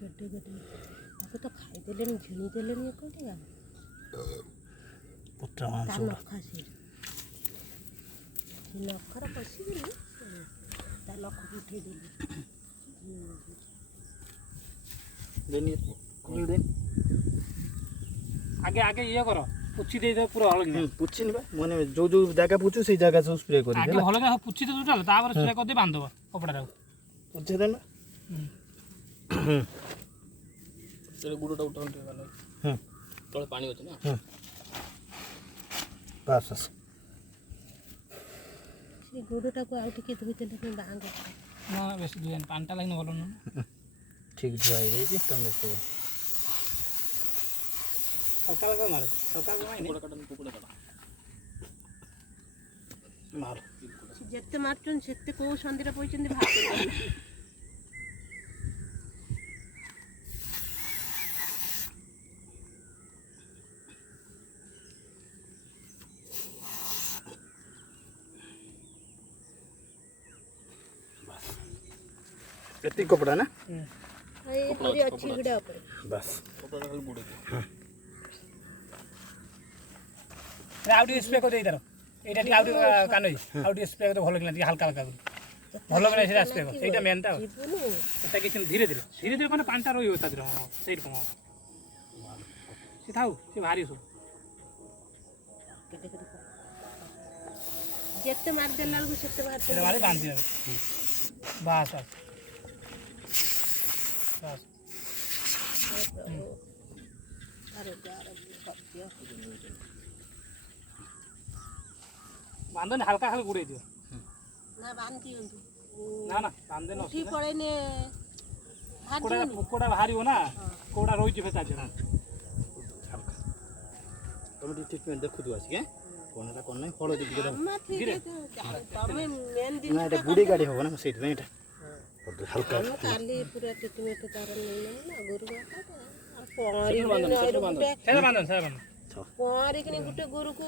କେଡେ କେଡେ ତାକୁ ତ ଖାଇଦେଲେଣି ଝିଣି ଦେଲେଣି ଏକଟିଆ ପୁତ୍ରା ମାଂସ ତା ନଖା ସେ ନଖର ପଶିକିନି ତା ନଖକୁ ଉଠେଇଦେଲି ଦେନି आगे आगे ये करो पुछि दे दो पूरा हल के पुछि निबा माने जो जो जगह पुछु से जगह सब स्प्रे करी आगे हल के पुछि दे टोटल तापर स्प्रे कर दे बांध दो कपड़ा रे पुछि देना से गुडटा उठा उठा वाला तळे पानी होत ना बस बस ସେ ଗୋଡ଼ଟାକୁ ଆଉ ଟିକେ ଧୋଇଦେଲେ ମୁଁ ବାହାଙ୍ଗ ना बेस दुएन पांटा लाइन बोलो न ठीक ड्राई है जी तुम देखो सकाल को मार सकाल को मार कुकुड़ा काटा मार ଯେତେ ମାରୁଛନ୍ତି ସେତେ କୋଉ ସନ୍ଧିରେ ପଇଛନ୍ତି ଭାବୁଛନ୍ତି एती कपड़ा ना ଏଇ ପରି ଅଛି ଭିଡ଼ା ଉପରେ बस कपड़ा खाली बुड़े दे आउडी स्प्रे कर दे इधर एटा टी आउडी कानई आउडी स्प्रे कर भलो कि हल्का हल्का कर भलो कि से स्प्रे कर एटा मेन ता ଯିବୁନି एटा कि धीरे धीरे धीरे धीरे कोन पांटा रहियो ता धीरे हां सेट को से थाउ से भारी सु କେତେ କେତେ ଯେତେ ମାରିଦେଲା ବେଳକୁ ସେତେ ବାହାରି से भारी बांध दियो बस बस बस ଆରେ ଗାର ସତ୍ୟ बांधो ने हल्का हल्का गुड़े दियो ନା ବାନ୍ଧି ଦିଅନ୍ତୁ ना ନା बांधे न ଉଠି ପଳେଇନେ कोड़ा कोड़ा भारी हो ना कोड़ा रोई जे फेता जे तुम ट्रीटमेंट देखु दु आसी के कोनटा कोन नहीं हळदी टिके ଆମ ଠିକ ତମେ ମେନ୍ ଦିନ ना एटा बुडी गाडी हो ना सेट में एटा हल्का ଆମ କାଲି ପୁରା ଟ୍ରିଟମେଣ୍ଟ ତାର ନେଇନେବୁ ନା ଗୁରୁବାରଟା ସେ ବାନ୍ଧନ ସେ ବାନ୍ଧନ ପହଁରିକିନି ଗୋଟେ ଗୋରୁକୁ